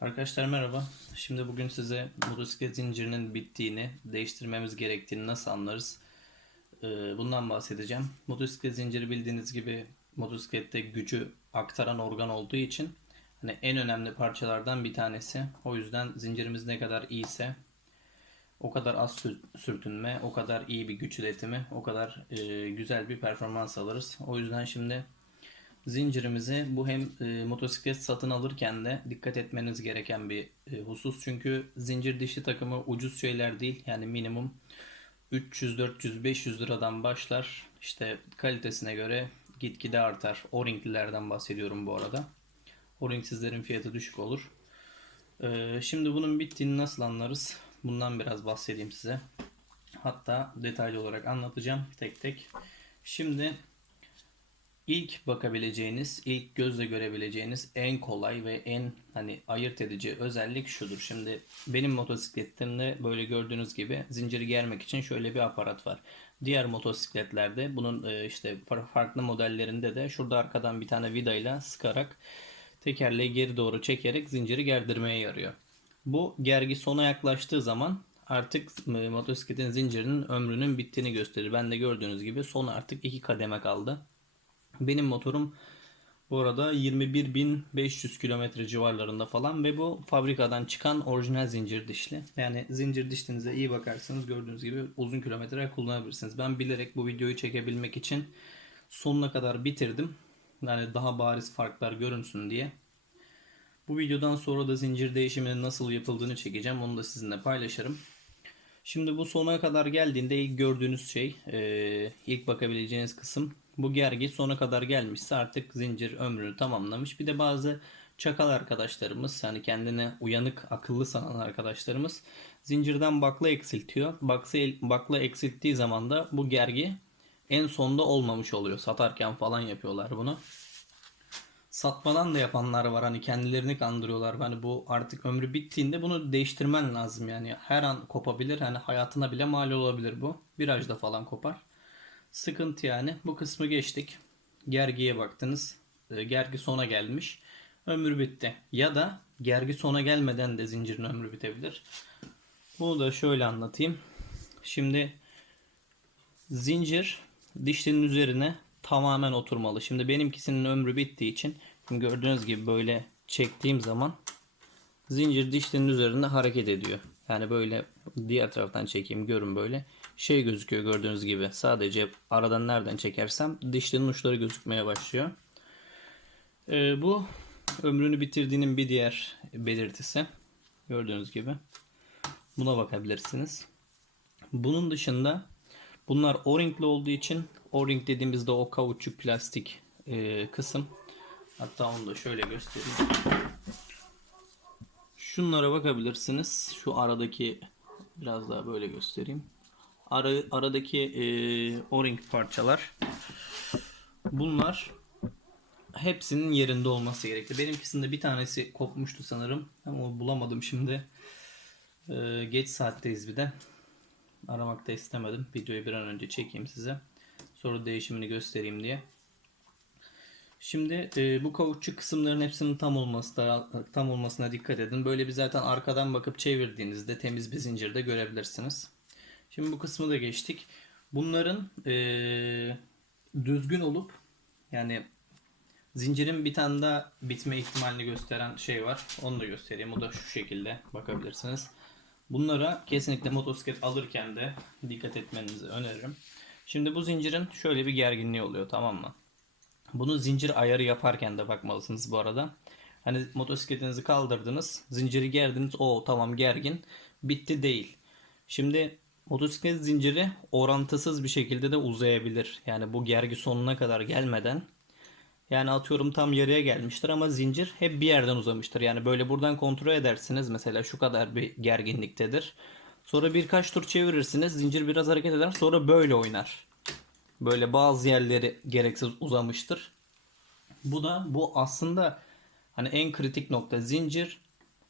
Arkadaşlar merhaba. Şimdi bugün size motosiklet zincirinin bittiğini, değiştirmemiz gerektiğini nasıl anlarız? Ee, Bundan bahsedeceğim. Motosiklet zinciri bildiğiniz gibi motosiklette gücü aktaran organ olduğu için hani en önemli parçalardan bir tanesi. O yüzden zincirimiz ne kadar iyiyse o kadar az sür- sürtünme, o kadar iyi bir güç iletimi, o kadar e, güzel bir performans alırız. O yüzden şimdi zincirimizi bu hem e, motosiklet satın alırken de dikkat etmeniz gereken bir e, husus. Çünkü zincir dişli takımı ucuz şeyler değil. Yani minimum 300, 400, 500 liradan başlar. İşte kalitesine göre gitgide artar. O-ringlilerden bahsediyorum bu arada. O-ringsizlerin fiyatı düşük olur. Ee, şimdi bunun bittiğini nasıl anlarız? Bundan biraz bahsedeyim size. Hatta detaylı olarak anlatacağım tek tek. Şimdi ilk bakabileceğiniz, ilk gözle görebileceğiniz en kolay ve en hani ayırt edici özellik şudur. Şimdi benim motosikletimde böyle gördüğünüz gibi zinciri germek için şöyle bir aparat var. Diğer motosikletlerde bunun e, işte far- farklı modellerinde de şurada arkadan bir tane vidayla sıkarak tekerleği geri doğru çekerek zinciri gerdirmeye yarıyor. Bu gergi sona yaklaştığı zaman artık e, motosikletin zincirinin ömrünün bittiğini gösterir. Ben de gördüğünüz gibi son artık iki kademe kaldı. Benim motorum bu arada 21.500 kilometre civarlarında falan ve bu fabrikadan çıkan orijinal zincir dişli. Yani zincir dişlinize iyi bakarsanız gördüğünüz gibi uzun kilometre kullanabilirsiniz. Ben bilerek bu videoyu çekebilmek için sonuna kadar bitirdim. Yani daha bariz farklar görünsün diye. Bu videodan sonra da zincir değişiminin nasıl yapıldığını çekeceğim. Onu da sizinle paylaşırım. Şimdi bu sona kadar geldiğinde ilk gördüğünüz şey, e, ilk bakabileceğiniz kısım bu gergi sona kadar gelmişse artık zincir ömrünü tamamlamış. Bir de bazı çakal arkadaşlarımız, hani kendine uyanık, akıllı sanan arkadaşlarımız zincirden bakla eksiltiyor. Baksa, bakla eksilttiği zaman da bu gergi en sonda olmamış oluyor. Satarken falan yapıyorlar bunu satmadan da yapanlar var. Hani kendilerini kandırıyorlar. Hani bu artık ömrü bittiğinde bunu değiştirmen lazım yani. Her an kopabilir. Hani hayatına bile mal olabilir bu. Virajda falan kopar. Sıkıntı yani. Bu kısmı geçtik. Gergiye baktınız. Ee, gergi sona gelmiş. Ömrü bitti. Ya da gergi sona gelmeden de zincirin ömrü bitebilir. Bunu da şöyle anlatayım. Şimdi zincir dişlinin üzerine tamamen oturmalı. Şimdi benimkisinin ömrü bittiği için gördüğünüz gibi böyle çektiğim zaman zincir dişlinin üzerinde hareket ediyor. Yani böyle diğer taraftan çekeyim görün böyle şey gözüküyor gördüğünüz gibi. Sadece aradan nereden çekersem dişlinin uçları gözükmeye başlıyor. Ee, bu ömrünü bitirdiğinin bir diğer belirtisi. Gördüğünüz gibi. Buna bakabilirsiniz. Bunun dışında bunlar o-ringli olduğu için o-ring dediğimizde o kauçuk plastik e, kısım. Hatta onu da şöyle göstereyim. Şunlara bakabilirsiniz. Şu aradaki biraz daha böyle göstereyim. Ara, aradaki e, o-ring parçalar. Bunlar hepsinin yerinde olması gerekli. Benimkisinde bir tanesi kopmuştu sanırım. Ama bulamadım şimdi. E, geç saatteyiz bir de. Aramak da istemedim. Videoyu bir an önce çekeyim size. Sonra değişimini göstereyim diye. Şimdi e, bu kauçuk kısımların hepsinin tam olması da, tam olmasına dikkat edin. Böyle bir zaten arkadan bakıp çevirdiğinizde temiz bir zincirde görebilirsiniz. Şimdi bu kısmı da geçtik. Bunların e, düzgün olup yani zincirin bir tane daha bitme ihtimalini gösteren şey var. Onu da göstereyim. O da şu şekilde bakabilirsiniz. Bunlara kesinlikle motosiklet alırken de dikkat etmenizi öneririm. Şimdi bu zincirin şöyle bir gerginliği oluyor tamam mı? Bunu zincir ayarı yaparken de bakmalısınız bu arada. Hani motosikletinizi kaldırdınız, zinciri gerdiniz, o tamam gergin, bitti değil. Şimdi motosiklet zinciri orantısız bir şekilde de uzayabilir. Yani bu gergi sonuna kadar gelmeden yani atıyorum tam yarıya gelmiştir ama zincir hep bir yerden uzamıştır. Yani böyle buradan kontrol edersiniz mesela şu kadar bir gerginliktedir. Sonra birkaç tur çevirirsiniz zincir biraz hareket eder sonra böyle oynar. Böyle bazı yerleri gereksiz uzamıştır. Bu da bu aslında hani en kritik nokta zincir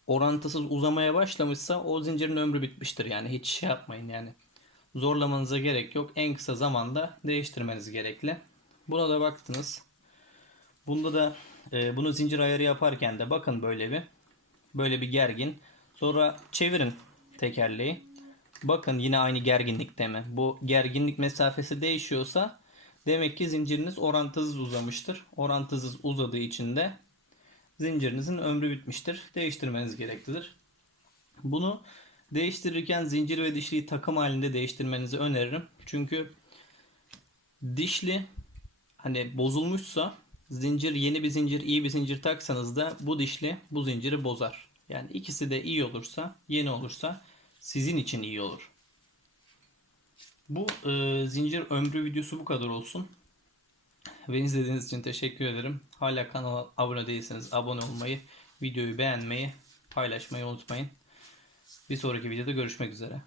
orantısız uzamaya başlamışsa o zincirin ömrü bitmiştir. Yani hiç şey yapmayın yani. Zorlamanıza gerek yok. En kısa zamanda değiştirmeniz gerekli. Buna da baktınız. Bunda da e, bunu zincir ayarı yaparken de bakın böyle bir. Böyle bir gergin. Sonra çevirin tekerleği. Bakın yine aynı gerginlikte mi? Bu gerginlik mesafesi değişiyorsa demek ki zinciriniz orantısız uzamıştır. Orantısız uzadığı için de zincirinizin ömrü bitmiştir. Değiştirmeniz gereklidir. Bunu değiştirirken zincir ve dişliyi takım halinde değiştirmenizi öneririm. Çünkü dişli hani bozulmuşsa zincir yeni bir zincir iyi bir zincir taksanız da bu dişli bu zinciri bozar. Yani ikisi de iyi olursa yeni olursa sizin için iyi olur. Bu e, zincir ömrü videosu bu kadar olsun. Beni izlediğiniz için teşekkür ederim. Hala kanala abone değilseniz abone olmayı, videoyu beğenmeyi, paylaşmayı unutmayın. Bir sonraki videoda görüşmek üzere.